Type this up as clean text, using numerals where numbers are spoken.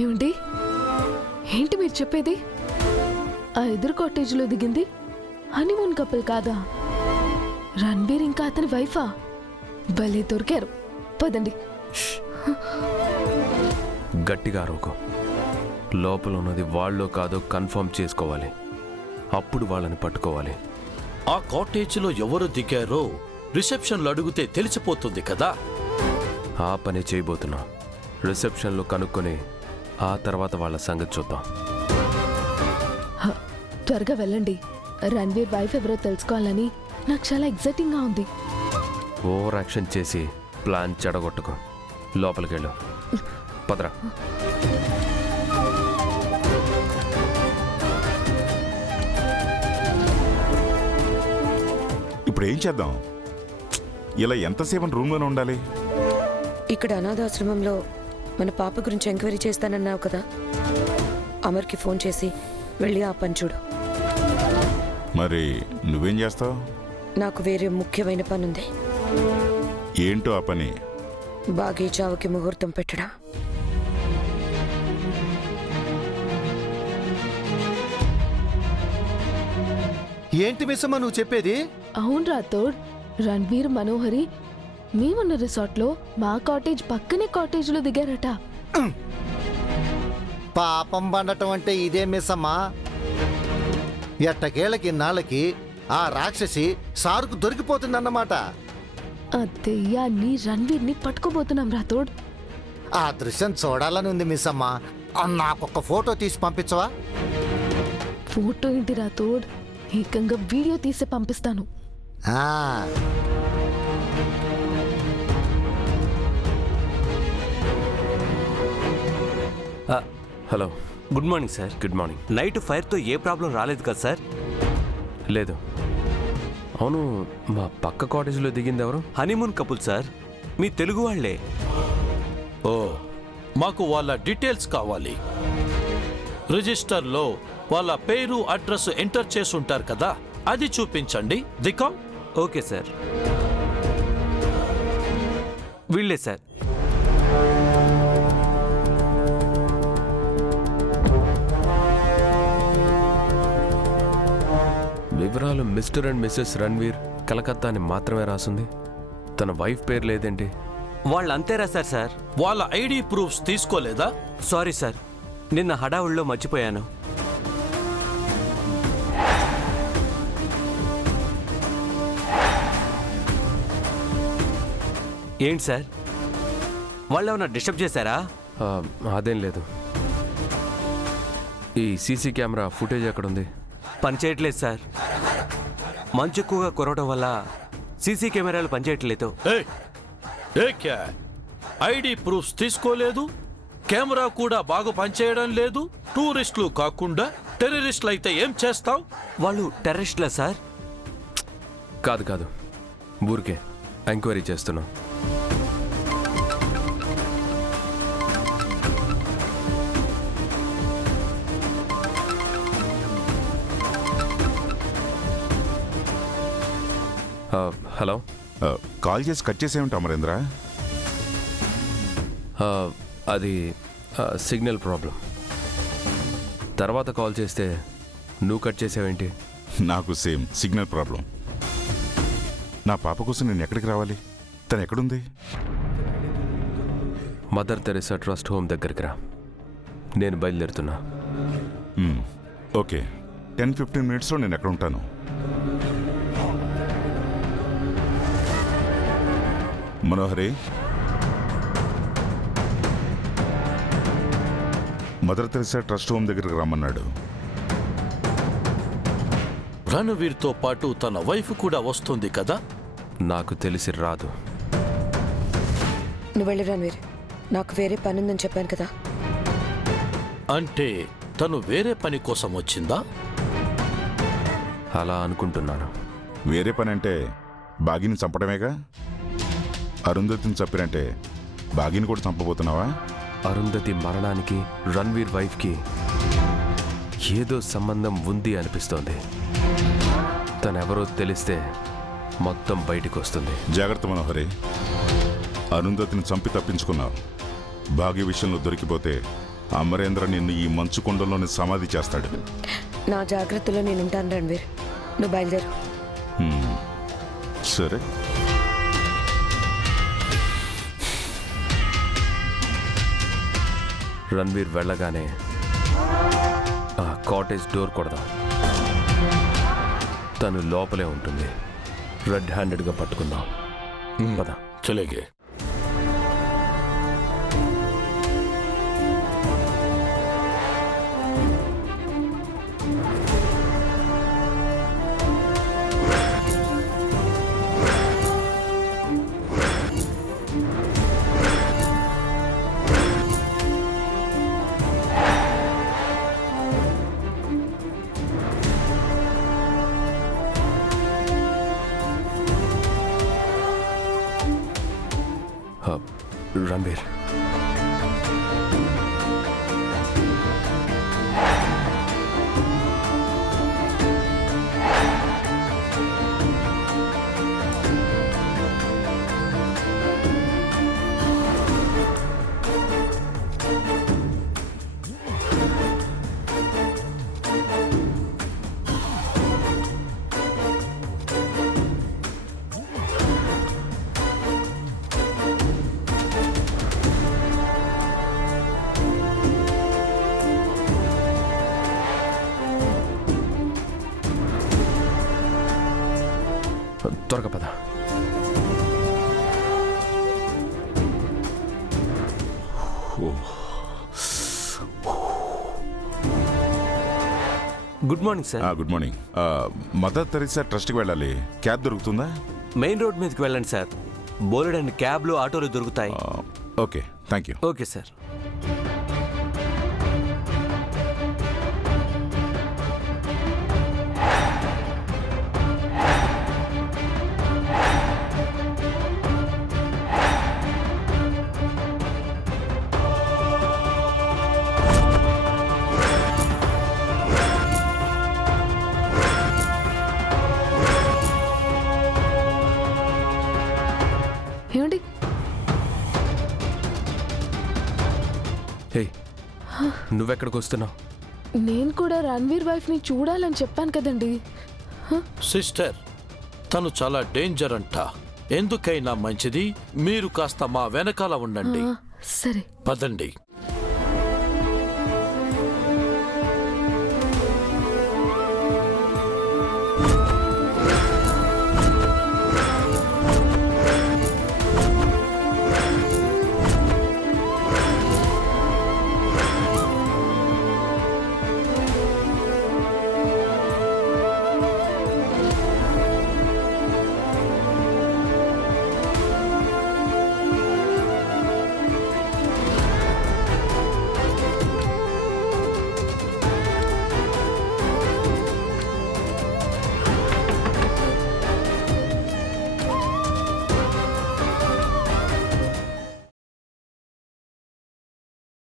ఏమండి, ఏంటి మీరు చెప్పేది? ఆ ఎదురు కాటేజ్లో దిగింది హనీమూన్ కపుల్ కాదా? రణబీర్ ఇంకా అతని వైఫా? భలే దొరికారు. పదండి. గట్టిగా అరవకు. లోపల ఉన్నది వాళ్ళో కాదో కన్ఫర్మ్ చేసుకోవాలి. అప్పుడు వాళ్ళని పట్టుకోవాలి. ఆ కాటేజ్లో ఎవరు దిగారో రిసెప్షన్లో అడిగితే తెలిసిపోతుంది కదా. ఆ పని చేయబోతున్నా. రిసెప్షన్లో కనుక్కొని ఆ తర్వాత వాళ్ళ సంగతి చూద్దాం. త్వరగా వెళ్ళండి. రణబీర్ వైఫ్ ఎవరో తెలుసుకోవాలని నాకు చాలా ఎగ్జైటింగ్గా ఉంది. ఓవర్ యాక్షన్ చేసి ప్లాన్ చెడగొట్టుకో. లోపలికి వెళ్ళు. పదరా. ఇప్పుడు ఏం చేద్దాం? ఇలా ఎంతసేపు రూమ్లోనే ఉండాలి? ఇక్కడ అనాథాశ్రమంలో మన పాప గురించి ఎంక్వైరీ చేస్తానన్నావు కదా, అమర్కి ఫోన్ చేసి వెళ్ళి ఆ పని చూడు. మరి నువ్వేం చేస్తావు? నాకు వేరే ముఖ్యమైన పనుంది. ఏంటో ఆ పని? బాగీ చావుకి ముహూర్తం పెట్టడం. ఏంటి మిస్సమ్మ నువ్వు చెప్పేది? అవును రాథోడ్, రణబీర్ మనోహరి మేమున్న రిసార్ట్లో మా కాటేజ్ పక్కనే కాటేజ్లో దిగారట. పాపం పండటం అంటే ఇదే మిస్సమ్మ. ఎట్టకేళ్ళకి నాళ్ళకి ఆ రాక్షసి సారుకు దొరికిపోతుందన్నమాట. ఆ దెయ్యాన్ని రణబీర్ని పట్టుకోబోతున్నాం రాథోడ్. ఆ దృశ్యం చూడాలని ఉంది మిస్సమ్మ. నాకొక ఫోటో తీసి పంపించవా? ఫోటో ఏంటి రాథోడ్, ఏకంగా వీడియో తీసి పంపిస్తాను. ఆ, hello. Good morning sir. Good morning. Night ఫైర్తో ఏ ప్రాబ్లం రాలేదు కదా సార్? లేదు. అవును, మా పక్క కాటేజ్లో దిగింది ఎవరు? హనీమూన్ కపుల్ సార్, మీ తెలుగు వాళ్లే. ఓ, మాకు వాళ్ళ డీటెయిల్స్ కావాలి. రిజిస్టర్లో వాళ్ళ పేరు అడ్రస్ ఎంటర్ చేసి ఉంటారు కదా, అది చూపించండి. దికా. Okay sir. వీళ్ళే సార్. వివరాలు mister and missus Ranveer, Calcutta అని మాత్రమే రాసుంది. తన వైఫ్ పేరు లేదేంటి? వాళ్ళు అంతే రాశారు సార్. వాళ్ళ ఐడి ప్రూఫ్స్ తీసుకోలేదా? సారీ సార్, నిన్న హడావుల్లో మర్చిపోయాను. ఏంటి సార్, వాళ్ళు ఏమన్నా డిస్టర్బ్ చేశారా? అదేం లేదు. ఈ సీసీ కెమెరా ఫుటేజ్ ఎక్కడుంది? పనిచేయట్లేదు సార్. మంచు ఎక్కువగా కురవడం వల్ల సీసీ కెమెరాలు పనిచేయట్లేదు. ఐడి ప్రూఫ్స్ తీసుకోలేదు, కెమెరా కూడా బాగా పనిచేయడం లేదు. టూరిస్టులు కాకుండా టెర్రరిస్టులు అయితే ఏం చేస్తావు? వాళ్ళు టెర్రరిస్టులా సార్? కాదు కాదు, ఊరికే ఎంక్వైరీ చేస్తున్నాం. హలో. కాల్ చేసి కట్ చేసేమిటి అమరేంద్ర? అది సిగ్నల్ ప్రాబ్లం. తర్వాత కాల్ చేస్తే నువ్వు కట్ చేసావేంటి? నాకు సేమ్ సిగ్నల్ ప్రాబ్లం. నా పాప కోసం నేను ఎక్కడికి రావాలి? తను ఎక్కడుంది? మదర్ తెరెసా ట్రస్ట్ హోమ్ దగ్గరికి రా. నేను బయలుదేరుతున్నా. ఓకే, 10-15 మినిట్స్లో నేను ఎక్కడ ఉంటాను. మనోహరి, మదర్ తెరెసా ట్రస్ట్ హోమ్ దగ్గరికి రమ్మన్నాడు. రణవీర్తో పాటు తన వైఫ్ కూడా వస్తుంది కదా? నాకు తెలిసి రాదు. నువ్వు వెళ్ళి రణవీర్, నాకు వేరే పని ఉందని చెప్పాను కదా. అంటే తను వేరే పని కోసం వచ్చిందా? అలా అనుకుంటున్నాను. వేరే పని అంటే బాగిని చంపడమేగా. అరుంధతిని చంపినంటే బాగిని కూడా చంపబోతున్నావా? అరుంధతి మరణానికి రణ్వీర్ వైఫ్కి ఏదో సంబంధం ఉంది అనిపిస్తోంది. తనెవరో తెలిస్తే మొత్తం బయటికి వస్తుంది. జాగ్రత్త మనోహరి, అరుంధతిని చంపి తప్పించుకున్నావు. భాగ్య విషయంలో దొరికిపోతే అమరేంద్ర నిన్ను ఈ మంచు కొండలోని సమాధి చేస్తాడు. నా జాగ్రత్తలో నేను ఉంటాను రణ్వీర్, నువ్వు బయలుదేరు. సరే. రణ్వీర్ వెళ్ళగానే ఆ కాటేజ్ డోర్ కొడదాం. తను లోపలే ఉంటుంది. రెడ్ హ్యాండెడ్గా పట్టుకుందాం. పద. చలేగే. రణ్వీర్, త్వరగా పద. Good morning sir. Good morning. Mother Teresa ట్రస్ట్కి వెళ్ళాలి. క్యాబ్ దొరుకుతుందా? మెయిన్ రోడ్ మీదకి వెళ్ళండి సార్. బోలెడన్ని క్యాబ్లు ఆటోలు దొరుకుతాయి. Okay, thank you. Okay sir. ఏమండి? హే, నువ్వెక్కడికి వస్తున్నావు? నేను కూడా రణ్వీర్ వైఫ్ని చూడాలని చెప్పాను కదండి. సిస్టర్, తను చాలా డేంజర్ అంట. ఎందుకైనా మంచిది మీరు కాస్త మా వెనకాల ఉండండి. సరే. పదండి.